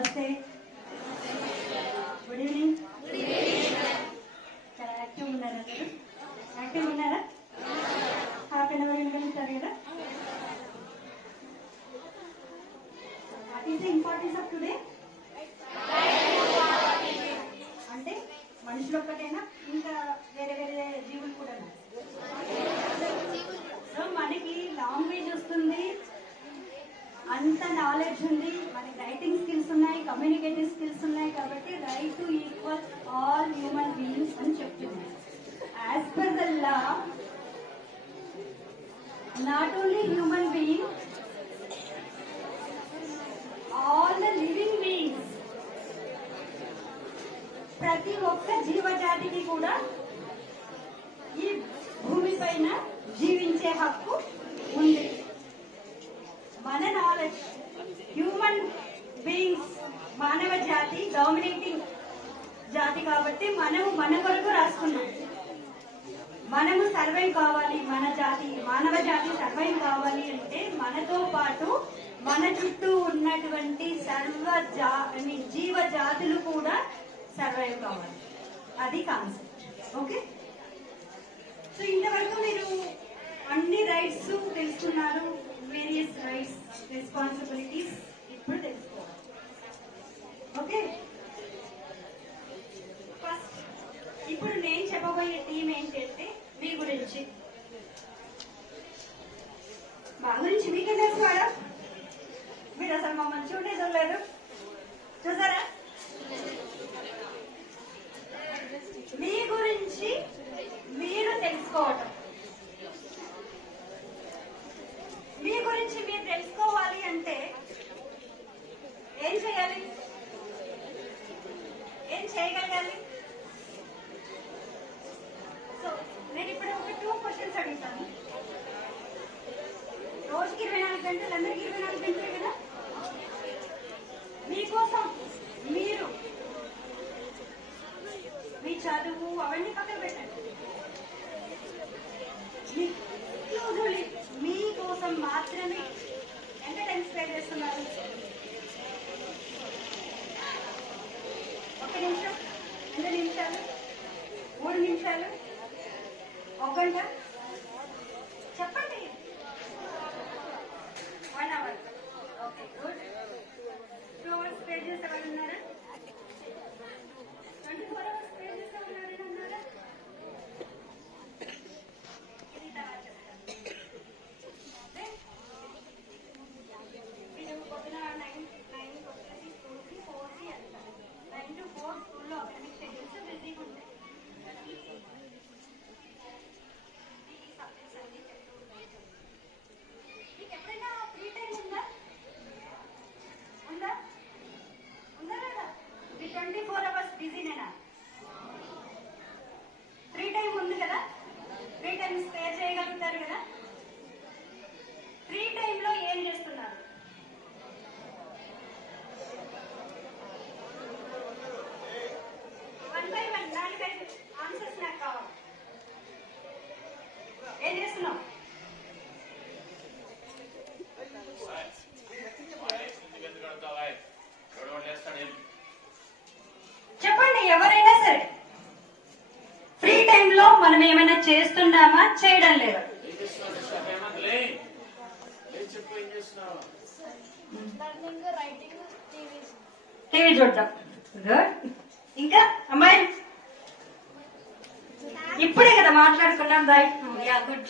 నమస్తే, good evening. చాలా active ఉన్నారా మీరు? యాక్టివ్ ఉన్నారా? హాఫ్ అన్ అవర్ వినగలుగుతారు కదా? What is the importance of today? అంటే మనుషులు ఒక్కటేనా, ఇంకా వేరే వేరే జీవులు కూడా? సో మనకి లాంగ్వేజ్ వస్తుంది, అంత నాలెడ్జ్ ఉంది, మనకి రైటింగ్ స్కిల్స్ ఉన్నాయి, కమ్యూనికేటివ్ స్కిల్స్ ఉన్నాయి, కాబట్టి right to equal all human beings అని చెప్తున్నాయి. As per the law, not only human being, all the living beings, ప్రతి ఒక్క జీవజాతికి కూడా ఈ భూమి పైన జీవించే హక్కు ఉంది. మన నాలెడ్జ్, హ్యూమన్ బీయింగ్స్, మానవ జాతి డామినేటింగ్ జాతి కాబట్టి మనము మన కొరకు రాసుకున్నాం. మనము సర్వైవ్ కావాలి, మన జాతి మానవ జాతి సర్వైవ్ కావాలి అంటే మనతో పాటు మన చుట్టూ ఉన్నటువంటి జీవ జాతులు కూడా సర్వైవ్ కావాలి. అది కాన్సెప్ట్. ఓకే, సో ఇంతవరకు మీరు అన్ని రైట్స్ తెలుసుకున్నారు, వేరియస్ రైట్స్, రెస్పాన్సిబిలిటీస్ ఇప్పుడు తెలుసుకోవాలి. ఓకే, ఫస్ట్ ఇప్పుడు నేను చెప్పబోయే థీమ్ ఏంటంటే మీ గురించి. మా గురించి మీకే తెలుసు మేడం, మీరు అసలు మమ్మల్ని చూడలేదు, చూసారా? మీ గురించి మీరు తెలుసుకోవటం, మీ గురించి మీరు తెలుసుకోవాలి అంటే ఏం చేయాలి, ఏం చేయగలగాలి? సో నేను ఇప్పుడు ఒక 2 క్వశ్చన్స్ అడుగుతాను. రోజుకి 24 గంటలు, అందరికి 24 గంటలే కదా. మీకోసం మీరు మీ చదువు అవన్నీ పక్కన పెట్టండి, మీకోసం మాత్రమే ఎంత టైం స్పెండ్ చేస్తున్నారు? 1 నిమిషం, 2 నిమిషాలు, 3 నిమిషాలు, 1 గంట? చెప్పండి. 1 hour. Okay, good. 2 hours spend చేసే వాళ్ళు ఉన్నారా? 24 అవర్స్ స్పెండ్ చేసే వాళ్ళు ఎవరైనా ఉన్నారా? ఇది తర్వాత చెప్తాను. మీరు పొద్దున 9 వచ్చేసి స్కూల్కి 4కి వెళ్తారు. 9 to 4 స్కూల్లో అకాడమిక్ షెడ్యూల్స్ బిజీగా ఉంటాయి. మీకు ఎప్పుడైనా ఫ్రీ టైం ఉందా? ఉందా లేదా? మీ 24 అవర్స్ బిజీనేనా? ఫ్రీ టైం ఉంది కదా, ఫ్రీ టైం స్పేర్ చేయగలుగుతారు కదా. ఫ్రీ టైంలో ఏం చేస్తున్నారు? వన్ బై వన్ 4-5 ఆన్సర్స్ నాకు కావాలి. ఏం చేస్తున్నావు? చెప్పండి, ఎవరైనా సరే ఫ్రీ టైంలో మనం ఏమైనా చేస్తున్నామా, చేయడం లేదా? టీవీ చూడటం. గుడ్. ఇంకా అమ్మాయి ఇప్పుడే కదా మాట్లాడుకున్నాం, రైట్? Yeah, good.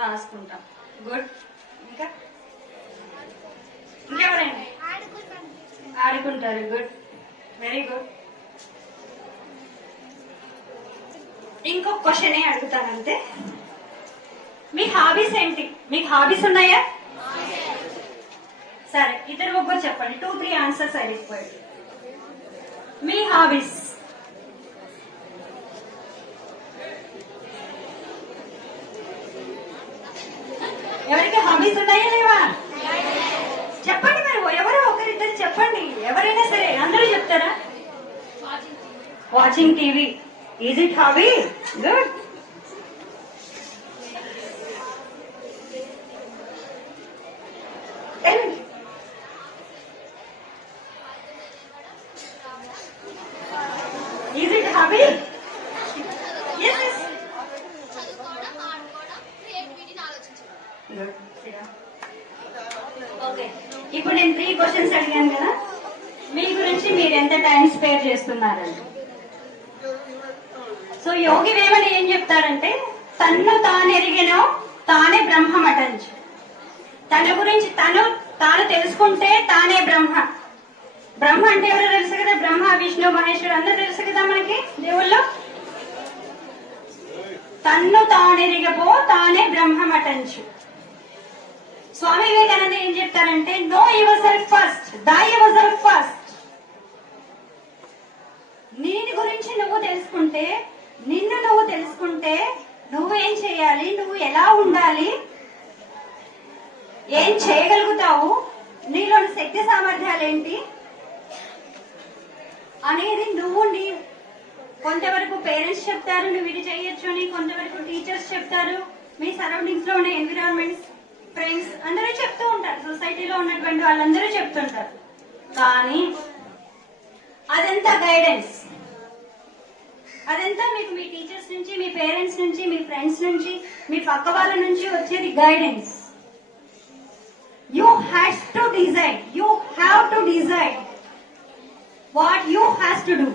రాసుకుంటాం. గుడ్. ఇంకా ఇంకెవరైనా ఆడుకుంటారు. Good, very good. ఇంకొక క్వశ్చన్ అడుగుతానంటే, మీ హాబీస్ ఏంటి? మీకు హాబీస్ ఉన్నాయా? సరే, 2-3 చెప్పండి. 2-3 ఆన్సర్స్ అయిపోయాయి. మీ హాబీస్. ఎవరికి హాబీస్ ఉన్నాయా లేవా? చెప్పండి. మరి ఎవరో ఒకరిద్దరు చెప్పండి, ఎవరైనా సరే. అందరూ చెప్తారా? Watching TV. Is it hobby? Good. Is it hobby? Yes, yes. Good. Okay, ఇప్పుడు నేను 3 క్వశ్చన్స్ అడిగాను కదా, మీ గురించి మీరు ఎంత టైం స్పేర్ చేస్తున్నారండి. సో యోగి వేమని ఏం చెప్తారంటే, తన్ను తానెరిగినో తానే బ్రహ్మమటంచు. తన గురించి తాను తెలుసుకుంటే తానే బ్రహ్మ. బ్రహ్మ అంటే ఎవరో తెలుసు కదా, బ్రహ్మ విష్ణు మహేశ్వరు అందరూ తెలుసు కదా మనకి దేవుళ్ళు. తన్ను తానెరిగపో తానే బ్రహ్మమటంచు. స్వామి వివేకానంద ఏం చెప్తారంటే, know your self first, the your self first. నీని గురించి నువ్వు తెలుసుకుంటే, నిన్ను నువ్వు తెలుసుకుంటే నువ్వేం చేయాలి, నువ్వు ఎలా ఉండాలి, ఏం చేయగలుగుతావు, నీలోని శక్తి సామర్థ్యాలు ఏంటి అనేది నువ్వు కొంతవరకు పేరెంట్స్ చెప్తారు నువ్వు ఇది చేయొచ్చు అని, కొంతవరకు టీచర్స్ చెప్తారు, మీ సరౌండింగ్స్ లో ఉన్న ఎన్విరాన్మెంట్స్, ఫ్రెండ్స్ అందరూ చెప్తూ ఉంటారు, సొసైటీలో ఉన్నటువంటి వాళ్ళందరూ చెప్తుంటారు. కానీ అదంతా గైడెన్స్, అదంతా మీకు మీ టీచర్స్ నుంచి, మీ పేరెంట్స్ నుంచి, మీ ఫ్రెండ్స్ నుంచి, మీ పక్క వాళ్ళ నుంచి వచ్చేది guidance. You have to decide, you have to decide what you has to do.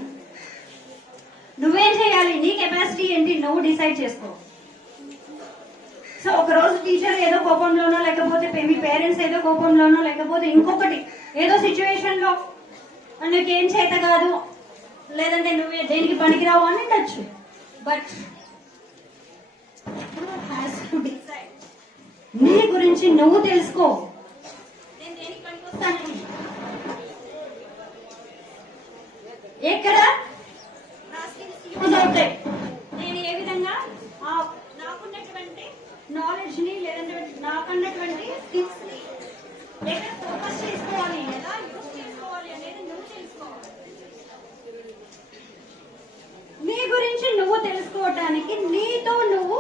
నువ్వేం చేయాలి, నీ కెపాసిటీ ఏంటి నువ్వు డిసైడ్ చేసుకో. సో ఒక రోజు టీచర్ ఏదో కోపంలోనో, లేకపోతే మీ పేరెంట్స్ ఏదో కోపంలోనో, లేకపోతే ఇంకొకటి ఏదో సిచ్యువేషన్ లో నీకేం చేత కాదు, లేదంటే నువ్వే దేనికి పనికిరావు అని ఉండొచ్చు. బట్ నీ గురించి నువ్వు తెలుసుకో. నేను దేనికి పనికొస్తానని ఎక్కడ నా స్కిల్స్ యూజ్ అవుతాయి, నేను ఏ విధంగా నాకున్నటువంటి నాలెడ్జ్ ని, లేదంటే నాకున్నటువంటి స్కిల్స్ ని ఎక్కడ ఫోకస్ చేసుకోవాలి, ఎలా యూజ్ చేసుకోవాలి అనేది నువ్వు తెలుసుకోవాలి. నీ గురించి నువ్వు తెలుసుకోవటానికి నీతో నువ్వు,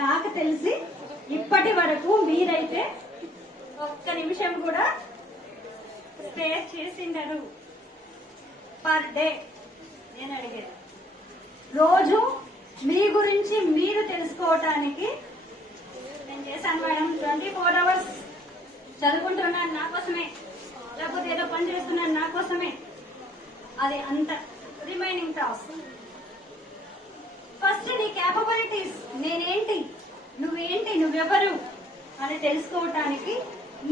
నాకు తెలిసి ఇప్పటి వరకు మీరైతే ఒక్క నిమిషం కూడా స్పేర్ చేసిండరు పర్ డే. నేను అడిగాను, రోజు మీ గురించి మీరు తెలుసుకోవటానికి నేను చేశాను మేడం. 24 hours చదువుకుంటున్నాను నా కోసమే, లేకపోతే ఏదో పని చేస్తున్నాను నా కోసమే. అది అంత రిమైనింగ్ టాస్క్. ఫస్ట్ నీ క్యాపబిలిటీస్, నేనేంటి, నువ్వేంటి, నువ్వెవరు అని తెలుసుకోవటానికి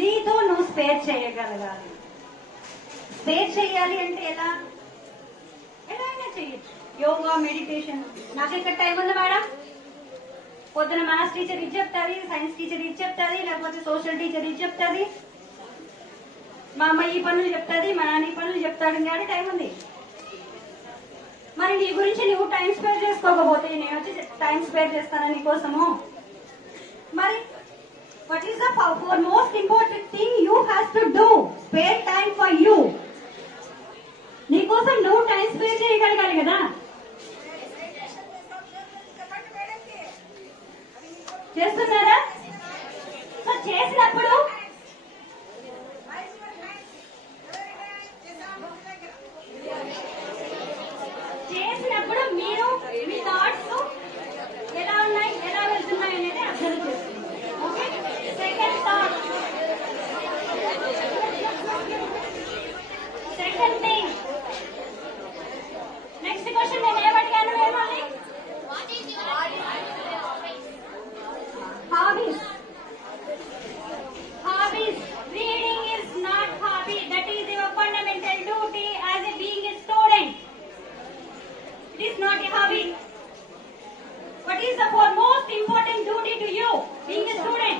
నీతో నువ్వు స్పేర్ చేయగలగాలి. స్పేర్ చేయాలి అంటే ఎలా అయినా చేయొచ్చు. యోగా, మెడిటేషన్. నాకు ఇక్కడ టైం ఉంది మేడం, పొద్దున మ్యాథ్స్ టీచర్ ఇది చెప్తాది, సైన్స్ టీచర్ ఇది చెప్తాది, లేకపోతే సోషల్ టీచర్ ఇది చెప్తాది, మా అమ్మ ఈ పనులు చెప్తాది, మా నాన్న ఈ పనులు చెప్తాడు, కానీ టైం ఉంది. మరి నీ గురించి నువ్వు టైం స్పేర్ చేసుకోకపోతే నేను వచ్చి టైం స్పేర్ చేస్తాను నీకోసము. మరి what is the most important thing you have to do? Spare time for you. నీకోసం నువ్వు టైం స్పేర్ చేయగలగాలి కదా. చేస్తున్నారా? సో చేసినప్పుడు మీరు మీ థాట్స్ ఎలా ఉన్నాయి, ఎలా వెళ్తున్నాయి అనేది అబ్జర్వ్ చేస్తుంది. Okay, second thought, second thing. Next question నేను ఏమడిగాను, ఏమని? Hobbies. Hobbies. Reading is not hobby. That is your fundamental duty as a being a student. It is not a hobby. What is the most important duty to you being a student?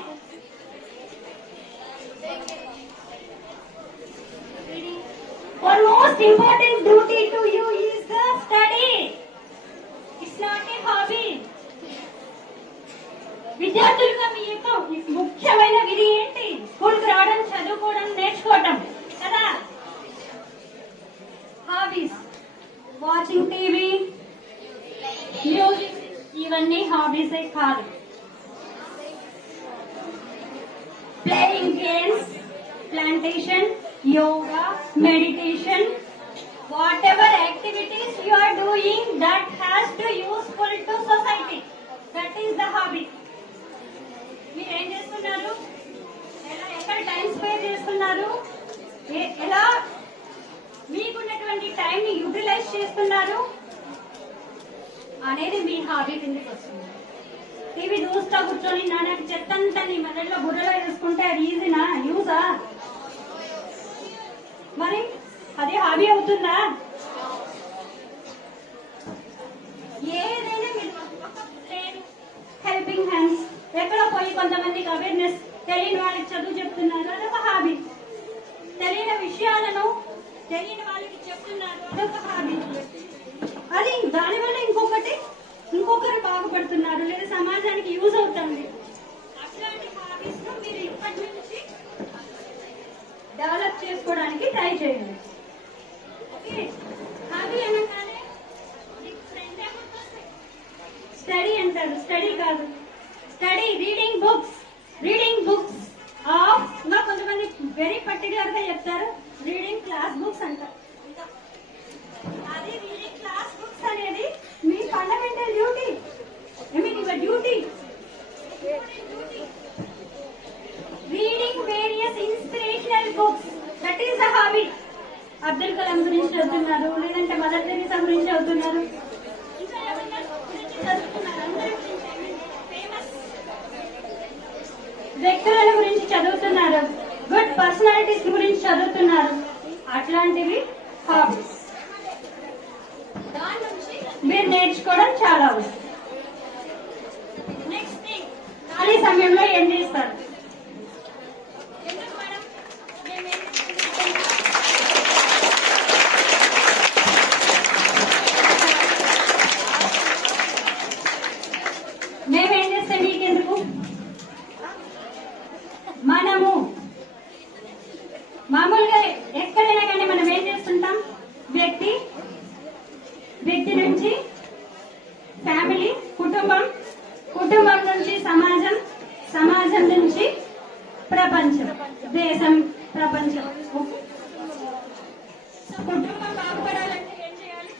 One most important duty to you is the study. It's not a hobby. విద్యార్థులుగా మీ యొక్క ముఖ్యమైన విధి ఏంటి? స్కూల్కి రావడం, చదువుకోవడం, నేర్చుకోవడం కదా. Hobbies, watching TV, music, ఇవన్నీ హాబీసే కాదు. Playing games, plantation, yoga, meditation, whatever activities you are doing that has to useful to society. That is the hobby. మీరు ఏం చేస్తున్నారు, ఎక్కడ టైం స్పెండ్ చేస్తున్నారు, ఎలా మీకున్నటువంటి టైం ని యూటిలైజ్ చేస్తున్నారు అనేది మీ హాబీ కిందకి వస్తుంది. టీవీ చూస్తా కూర్చొని నాకు చెత్తంతా నీ మెదడులో బుర్రలో వేసుకుంటే అది ఈజీనా, యూజా? మరి అది హాబీ అవుతుందా? ఏదైనా మీరు హెల్పింగ్ హ్యాండ్స్, ఎక్కడో పోయి కొంతమందికి అవేర్నెస్, తెలియని వాళ్ళకి చదువు చెప్తున్నారు, అదొక హాబీ. తెలియని విషయాలను తెలియని వాళ్ళకి చెప్తున్నారు, అదొక హాబీ. అది దానివల్ల ఇంకొకరు బాగుపడుతున్నారు, లేదా సమాజానికి యూజ్ అవుతుంది. అట్లాంటి హాబీస్ ను మీరు ఇప్పటి నుంచి డెవలప్ చేసుకోవడానికి ట్రై చేయండి. ఓకే, హాబీ అనగానే స్టడీ అంటారు, స్టడీ కాదు. స్టడీ రీడింగ్ బుక్స్ ఆఫ్, ఇంకా కొంతమంది వెరీ పర్టికులర్ గా చెప్తారు రీడింగ్ క్లాస్ బుక్స్ అంటారు. అది రీడింగ్ క్లాస్ బుక్స్ అనేది మీ fundamental duty, I mean your duty. Reading various inspirational books, that is the hobby. Abdul Kalam గురించి చదువుతున్నారు, లేదంటే మదర్ తెరీసా గురించి చదువుతున్నారు, ఇంకా ఎవరైనా గురించి చదువుతున్నారు, అందరి గురించి ఫేమస్ వ్యక్తుల గురించి చదువుతున్నారు, గుడ్ పర్సనాలిటీస్ గురించి చదువుతున్నారు. అట్లాంటివి హాబీస్. దాని నుంచి మీరు నేర్చుకోవడం చాలా అవసరం. నెక్స్ట్ థింగ్, ఖాళీ సమయంలో ఏం చేస్తారు? మేమేం చేస్తాం మీకెందుకు? మనము మామూలుగా ఎక్కడైనా కానీ మనం ఏం చేస్తుంటాం, వ్యక్తి నుంచి ఫ్యామిలీ, కుటుంబం నుంచి సమాజం నుంచి ప్రపంచం, దేశం, ప్రపంచం. కుటుంబం బాగుపడాలంటే ఏం చేయాలి?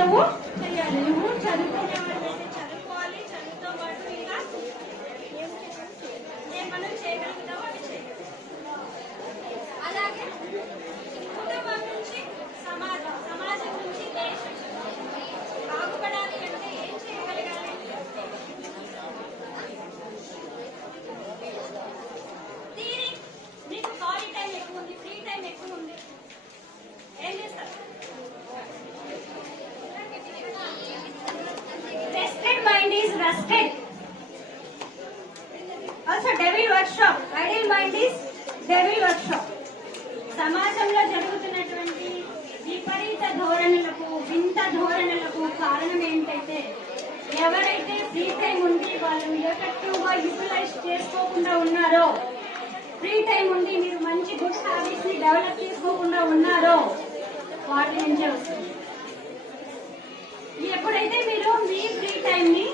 నువ్వు చేయాలి. నువ్వు చదువుకునేవాళ్ళైతే చదువుకోవాలి, చదువుతో పాటు ఇంకా ఏ పనులు చేయగలుగుతావో అవి చేయాలి. అలాగే కుటుంబం నుంచి సమాజం నుంచి దేశం బాగుపడాలి అంటే ఏం చేయగలగాలి? మీకు ఖాళీ టైం ఎక్కువ ఉంది, ఫ్రీ టైం ఎక్కువ ఉంది, ఏం చేస్తారు? Rested mind is rusted. Also devil workshop. Idle mind is devil workshop. సమాజంలో జరుగుతున్నటువంటి విపరీత ధోరణులకు, వింత ధోరణులకు కారణం ఏంటంటే, ఎవరైతే ఫ్రీ టైం ఉండి వాళ్ళు ఎఫెక్టివ్ గా యూటిలైజ్ చేసుకోకుండా ఉన్నారో, ఫ్రీ టైం ఉండి మీరు మంచి గుడ్ హ్యాబిట్స్ ని డెవలప్ చేసుకోకుండా ఉన్నారో, వాటి నుంచే వస్తుంది. ఎప్పుడైతే మీరు మీ ఫ్రీ టైం ని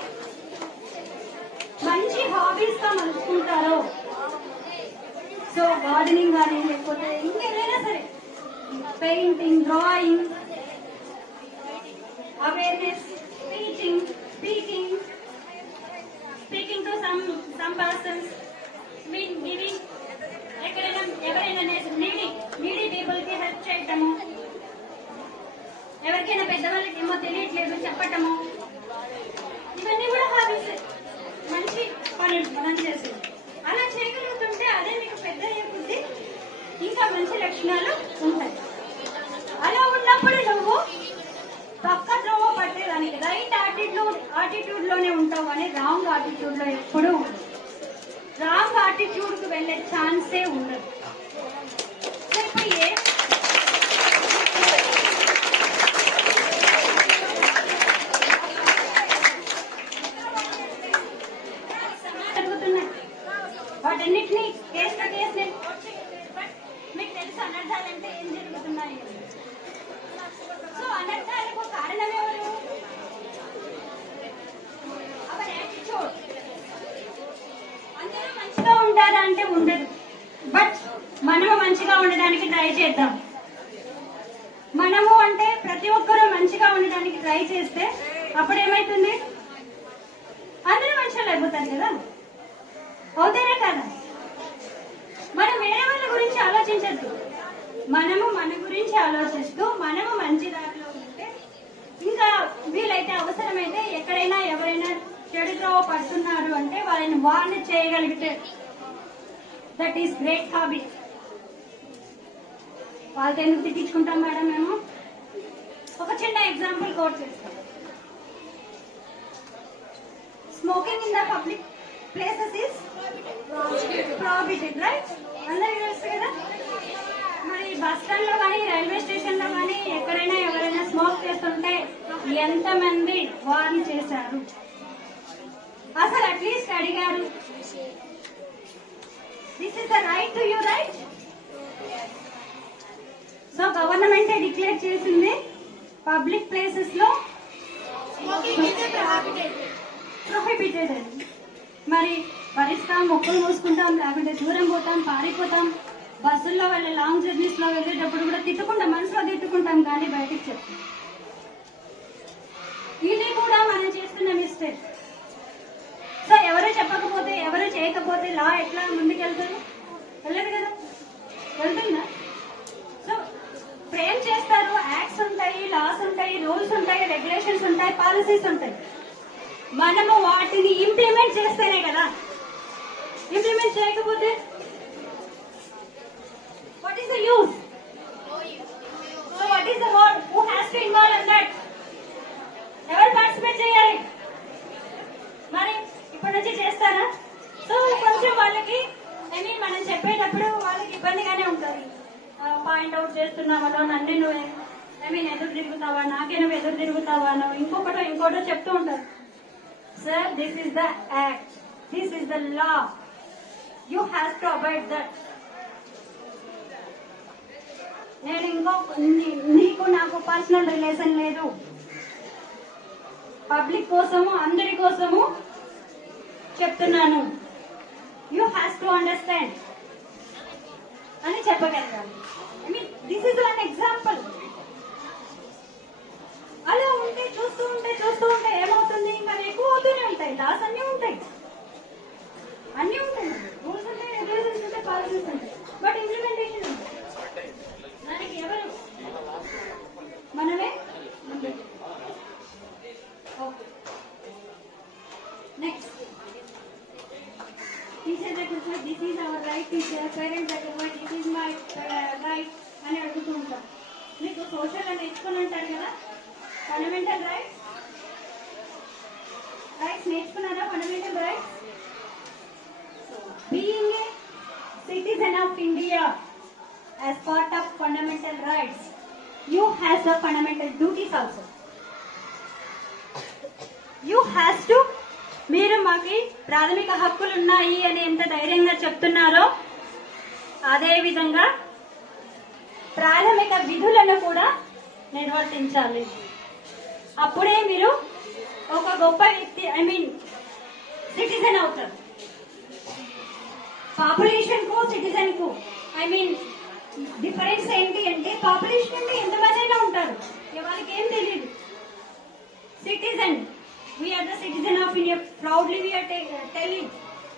మంచి హాబీస్ గా మలుచుకుంటారో, సో గార్డెనింగ్ కానీ, లేకపోతే ఇంకేదైనా సరే, painting, drawing, awareness, speaking to some persons, giving, ఎక్కడైనా ఎవరైనా నీడీ పీపుల్ కి హెల్ప్ చేయటము, ఎవరికైనా పెద్దవాళ్ళకి ఏమో తెలియట్లేదు చెప్పటము, ఇవన్నీ కూడా హాబీస్, మంచి పనులు మనం చేసేది. అలా చేయగలుగుతుంటే అదే మీకు పెద్ద అయ్యే కొద్దీ ఇంకా మంచి లక్షణాలు ఉంటాయి. అలా ఉన్నప్పుడు నువ్వు పక్క త్రోవ పట్టేదానికి రైట్ ఆటిట్యూడ్ లోనే ఉంటావు, అని రాంగ్ ఆటిట్యూడ్ లో ఎప్పుడు రాంగ్ ఆటిట్యూడ్ కు వెళ్లే ఛాన్సే ఉండదు. వాటన్నిటినీ కేసు నేను మీకు తెలుసు అనర్థాలంటే ఏం జరుగుతున్నాయి. సో అనర్థాలకు కారణం ఎవరు? Our attitude. అందరూ మంచిగా ఉంటారా అంటే ఉండదు. బట్ మనము మంచిగా ఉండడానికి ట్రై చేద్దాం. మనము అంటే ప్రతి ఒక్కరూ మంచిగా ఉండడానికి ట్రై చేస్తే అప్పుడు ఏమైతుంది, అందరూ మంచిగా అయిపోతారు కదా, అవుతారా కదా. మనం వేరే వాళ్ళ గురించి ఆలోచించద్దు, మనము మన గురించి ఆలోచిస్తూ మనము మంచి దారిలో ఉంటే, ఇంకా వీలైతే అవసరమైతే ఎక్కడైనా ఎవరైనా చెడులో పడుతున్నారు అంటే వాళ్ళని వార్న్ చేయగలిగితే దట్ ఈస్ గ్రేట్ హాబీ. వాళ్ళతో ఎందుకు తిట్టించుకుంటాం మేడం మేము? ఒక చిన్న ఎగ్జాంపుల్ కోట్ చేస్తాం. Smoking in the public places is prohibited, right? అందరికీ తెలుసు కదా. మరి బస్ స్టాండ్ లో కానీ రైల్వే స్టేషన్ లో కానీ ఎక్కడైనా ఎవరైనా స్మోక్ చేస్తుంటే ఎంతమంది వార్న్ చేశారు? అసలు అట్లీస్ట్ అడిగారు, this is the right to you, right? So గవర్నమెంటే డిక్లేర్ చేసింది పబ్లిక్ ప్లేసెస్ లో ప్రొహిబిటెడ్ అని. మరి భరిస్తాం, మొక్కలు మూసుకుంటాం, లేకుంటే దూరం పోతాం, పారిపోతాం. బస్సుల్లో వెళ్ళి లాంగ్ జర్నీస్ లో వెళ్ళేటప్పుడు కూడా తిట్టుకుంటాం, మనసులో తిట్టుకుంటాం, కానీ బయటకు చెప్తాం. ఇది కూడా మనం చేస్తున్న మిస్టేక్. సో ఎవరు చెప్పకపోతే, ఎవరు చేయకపోతే లా ఎట్లా ముందుకెళ్తుంది? వెళ్ళదు కదా, వెళ్తుందా? సో ఫ్రేమ్ చేస్తారు, యాక్ట్స్ ఉంటాయి, లాస్ ఉంటాయి, రూల్స్ ఉంటాయి, రెగ్యులేషన్స్ ఉంటాయి, పాలసీస్ ఉంటాయి. మనము వాటిని ఇంప్లిమెంట్ చేస్తేనే కదా. ఇంప్లిమెంట్ చేయకపోతే what is the use? So what is the word? Who has to involve in that? ఎవరు పార్టిసిపేట్ చేయాలి? మరి ఇప్పటి నుంచి చేస్తారా? సో కొంచెం వాళ్ళకి మనం చెప్పేటప్పుడు వాళ్ళకి ఇబ్బందిగానే ఉంటుంది. పాయింట్ అవుట్ చేస్తున్నామనో, నన్ను నువ్వు ఎదురు తిరుగుతావా, నాకే నువ్వు ఎదురు తిరుగుతావానో, ఇంకోటో చెప్తూ ఉంటారు. Sir, this is the act, this is the law, you have to abide that. నేను నీకు నాకు పర్సనల్ రిలేషన్ లేదు, పబ్లిక్ కోసము అందరి కోసము చెప్తున్నాను, యూ హ్యాస్ టు అండర్స్టాండ్ అని చెప్పగలగాలి. This is one example. అలా ఉంటే చూస్తూ ఉంటే ఏమవుతుంది, ఇంకా ఎక్కువ అవుతూనే ఉంటాయి, లాస్ అన్నీ ఉంటాయి, రూల్స్ ఉంటాయి, రెగ్యులేషన్స్ ఉంటాయి, పాలసీస్ ఉంటాయి, బట్ ఇంప్లిమెంటేషన్ ఉంటాయి. దానికి ఎవరు? మనమే. ఓకే, నెక్స్ట్ టీచర్ దగ్గర this is our right teacher, parents దగ్గర దిస్ ఈజ్ మై రైట్ అని అడుగుతూ ఉంటాం. మీకు సోషల్ అని నేర్చుకుని ఉంటారు కదా, ఫండమెంటల్ రైట్స్ నేర్చుకున్నారా? Fundamental rights. Being a citizen of India as part of fundamental rights, you has the fundamental duties also. You has to, మీరు మాకి ప్రాథమిక హక్కులు ఉన్నాయి అని ఎంత ధైర్యంగా చెప్తున్నారో అదే విధంగా ప్రాథమిక విధులను కూడా నిర్వర్తించాలి. అప్పుడే మీరు ఒక గొప్ప వ్యక్తి, సిటిజన్ అవుతారు. పాపులేషన్ కు సిటిజన్ కు డిఫరెన్స్ ఏంటి అంటే, పాపులేషన్ అంటే ఎంతమంది అయినా ఉంటారు, వాళ్ళకి ఏం తెలియదు. Citizen, we are the citizen of India, proudly we are telling.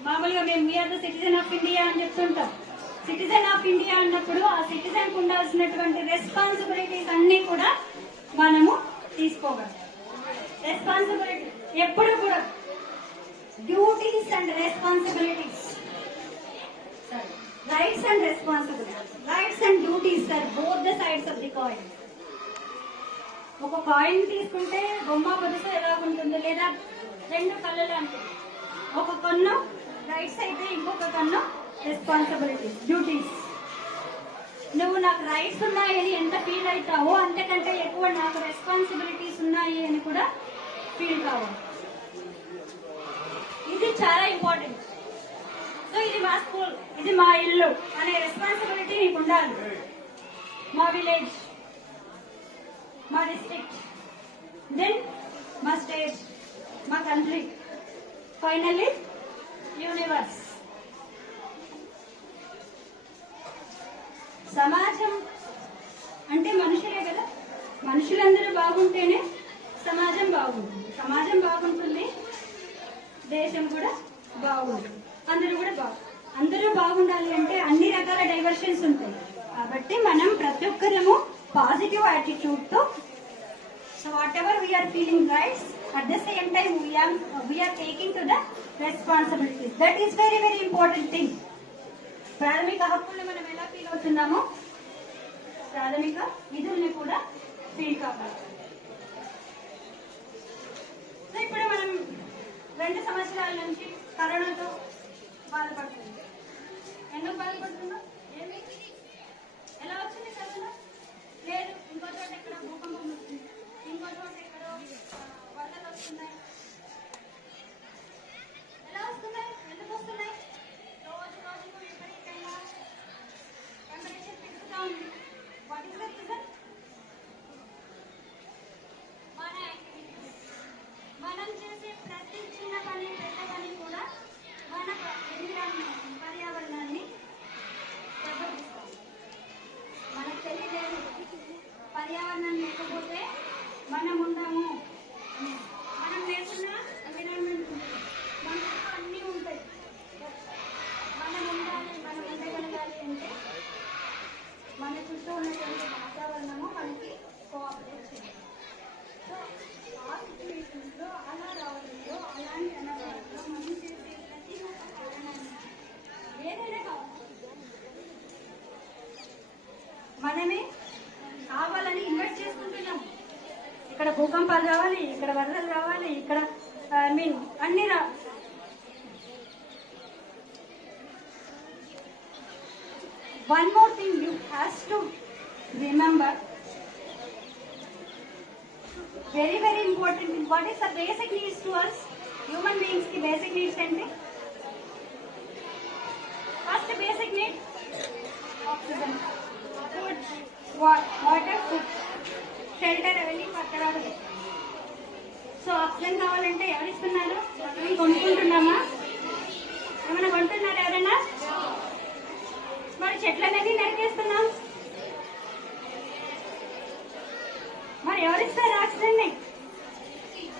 మామూలుగా మేము we are the citizen of India అని చెప్తుంటాం. సిటిజన్ ఆఫ్ ఇండియా అన్నప్పుడు ఆ సిటిజన్ కు ఉండాల్సినటువంటి రెస్పాన్సిబిలిటీస్ అన్ని కూడా మనము తీసుకోగలం. రెస్పాన్సిబిలిటీ ఎప్పుడు కూడా duties and responsibilities, rights and responsibilities, rights and duties are both the sides of the coin. ఒక కాయిన్ తీసుకుంటే బొమ్మ పొదుసు ఎలా ఉంటుంది, లేదా రెండు కళ్ళు లాంటివి. ఒక కన్ను రైట్స్ అయితే ఇంకొక కన్ను రెస్పాన్సిబిలిటీస్, డ్యూటీస్. నువ్వు నాకు రైట్స్ ఉన్నాయని ఎంత ఫీల్ అవుతావో అంతకంటే ఎక్కువ నాకు రెస్పాన్సిబిలిటీస్ ఉన్నాయి అని కూడా ఫీల్ కావాలి. ఇది చాలా ఇంపార్టెంట్. సో ఇది మా స్కూల్, ఇది మా ఇల్లు అనే రెస్పాన్సిబిలిటీ నీకు ఉండాలి. మా విలేజ్, మా డిస్ట్రిక్ట్, దెన్ మా స్టేట్, మా కంట్రీ, ఫైనల్లీ యూనివర్స్. బాగుంటేనే సమాజం బాగుంటుంది, సమాజం బాగుంటుంది దేశం కూడా బాగుంటుంది, అందరూ బాగుండాలి అంటే అన్ని రకాల డైవర్షన్స్ ఉంటాయి. కాబట్టి మనం ప్రతి ఒక్కరము పాజిటివ్ యాటిట్యూడ్ తో so whatever we are feeling rights at the same time we are taking to the responsibilities. That is very very important thing. ప్రాథమిక హక్కుల్ని మనం ఎలా ఫీల్ అవుతున్నామో ప్రాథమిక విధుల్ని కూడా ఫీల్ కావాలి. సో ఇప్పుడు మనం 2 సంవత్సరాల నుంచి కరోనాతో బాధపడుతుంది. ఎందుకు బాధపడుతుందో ఏమి ఎలా వచ్చింది కరోనా? లేదు ఇంకో చోట ఎక్కడ భూకంపం వస్తుంది, ఇంకో చోట ఎక్కడో వరదలు వస్తున్నాయి. ఎలా వస్తున్నాయి? ఎందుకు వస్తున్నాయి? రోజు రోజుకు విపరీతంగా టెంపరేచర్ పెరుగుతూ ఉంది. What is the reason? మన యాక్టివిటీస్, మనం చేసే ప్రతి చిన్న పని పెద్ద పని కూడా మన ఎన్విరాన్మెంట్ పర్యావరణాన్ని దెబ్బతీస్తాం. మనకు తెలియలేదు పర్యావరణం లేకపోతే మనం ఉండము, మనం లేకున్నా ఎన్విరాన్మెంట్ ఉంటుంది, మనకు అన్నీ ఉంటాయి. మనం ఉండాలి, మనం ఉండగలగాలి అంటే మన చుట్టూ ఉన్నటువంటి వాతావరణము మనకి కోఆపరేట్ చేయాలి. సో ఆ సిచ్యువేషన్స్ లో అలా రావడంలో అలాంటి అనగాలో మనం చేసే ప్రతి ఒక్క కారణాన్ని ఏదైనా కావచ్చు మనమే కావాలని ఇన్వెస్ట్ చేసుకుంటున్నాం. ఇక్కడ భూకంపాలు రావాలి, ఇక్కడ వరదలు రావాలి, ఇక్కడ అన్ని One more thing you has to remember, very very important. What is the basic needs to us? Human beings ki basic needs enti? First basic need oxygen, food, water, food, shelter అవన్నీ పక్కరాదు. So oxygen కావాలంటే ఎవరు ఇస్తున్నారు? మనం కొనుక్కుంటున్నామా? ఏమైనా కొంటున్నారా ఎవరైనా? మరి చెట్లన్నీ నరికేస్తున్నాం, మరి ఎవరిస్తారు ఆక్సిజన్ ని?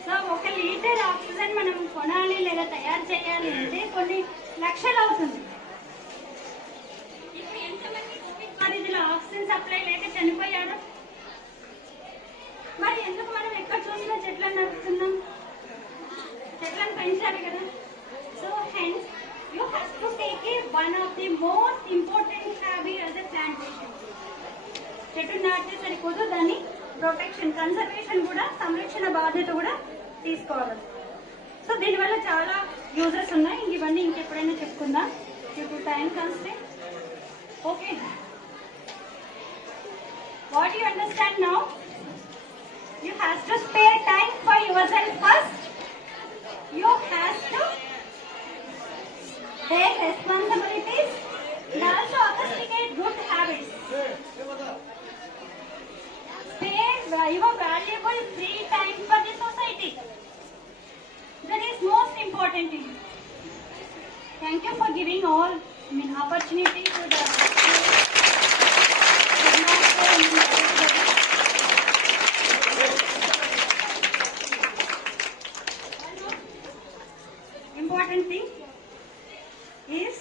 సో 1 లీటర్ ఆక్సిజన్ మనం కొనాలి లేదా తయారు చేయాలి అంటే కొన్ని లక్షలు అవుతుంది. ఇప్పుడు ఎంతమంది కోవిడ్ పరిధిలో ఆక్సిజన్ సప్లై లేక చనిపోయారు? మరి ఎందుకు మనం ఎక్కడ చూసినా చెట్లను నరుకుతున్నాం? చెట్లను పెంచాలి కదా. So hence you have to take one of the most important habit as a plantation. చెట్టు నాటితే సరిపోదు, దాన్ని ప్రొటెక్షన్ కన్సర్వేషన్ కూడా సంరక్షణ బాధ్యత కూడా తీసుకోవాలి. సో దీనివల్ల చాలా యూజెస్ ఉన్నాయి. ఇవన్నీ ఇంకెప్పుడైనా చెప్పుకుందాం due time constraint. Okay, what you understand now? You have to spare time for yourself first. You have to take responsibilities and also cultivate good habits. Spare your valuable free time for the society. That is most important thing. Thank you for giving all opportunity to the important thing is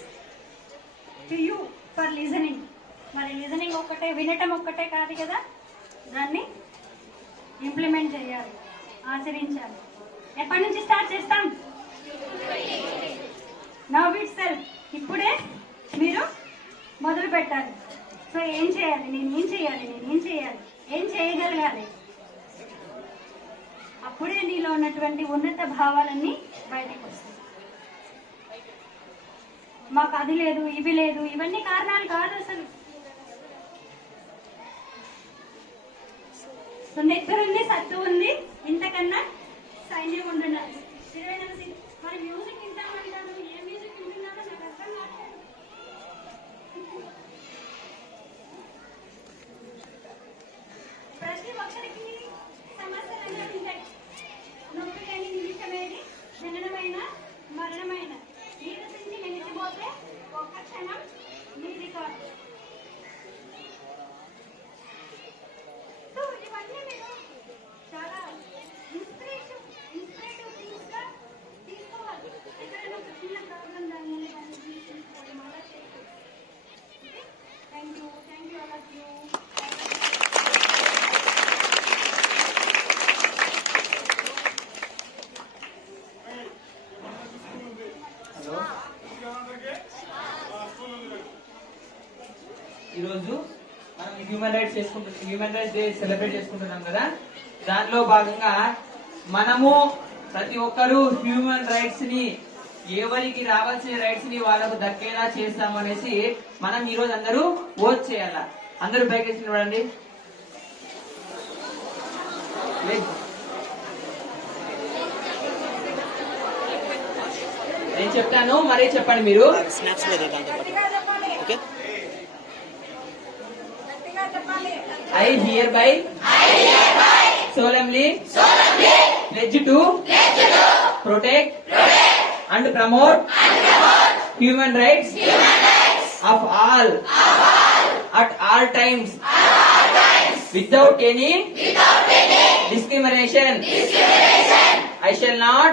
to you for listening. మరి listening ఒక్కటే, వినటం ఒక్కటే కాదు కదా, దాన్ని implement చేయాలి, ఆచరించాలి. ఎప్పటి నుంచి స్టార్ట్ చేస్తాం? నౌ ఇట్ సెల్ఫ్, ఇప్పుడే మీరు మొదలు పెట్టాలి. సో ఏం చేయాలి, నేనేం చేయాలి, ఏం చేయగలగాలి? అప్పుడే నీలో ఉన్నటువంటి ఉన్నత భావాలన్నీ బయటకు వస్తాయి. మాకు అది లేదు, ఇవి లేదు, ఇవన్నీ కారణాలు కాదు అసలు. నెత్తురుంది, సత్తు ఉంది, ఇంతకన్నా సైన్యం ఉంటున్నారు. మరి మ్యూజిక్ వింటామంటారు, ఏ మ్యూజిక్ వింటున్నారో నాకు అర్థం కావట్లేదు. ప్రతి ఒక్కరికి సమస్యలు అనేవి ఉంటాయి. నొప్పి లేని నిమిషమేది, జననమైన మరణమైన, నీరసించి నిలిచిపోతే ఒక్క క్షణం నీది కాదు. సో ఇవన్నీ మీరు ఈరోజు మనం హ్యూమన్ రైట్స్ డే సెలబ్రేట్ చేసుకుంటున్నాం కదా. దానిలో భాగంగా మనము ప్రతి ఒక్కరూ హ్యూమన్ రైట్స్ ని, ఎవరికి రావాల్సిన రైట్స్ ని వాళ్ళకు దక్కేలా చేస్తామనేసి మనం ఈ రోజు అందరూ ఓట్ చేయాల. అందరూ పైకి చూడండి. నేను చెప్తాను, మరీ చెప్పండి మీరు. I hereby solemnly pledge to protect and promote human rights of all at all times without any discrimination. I shall not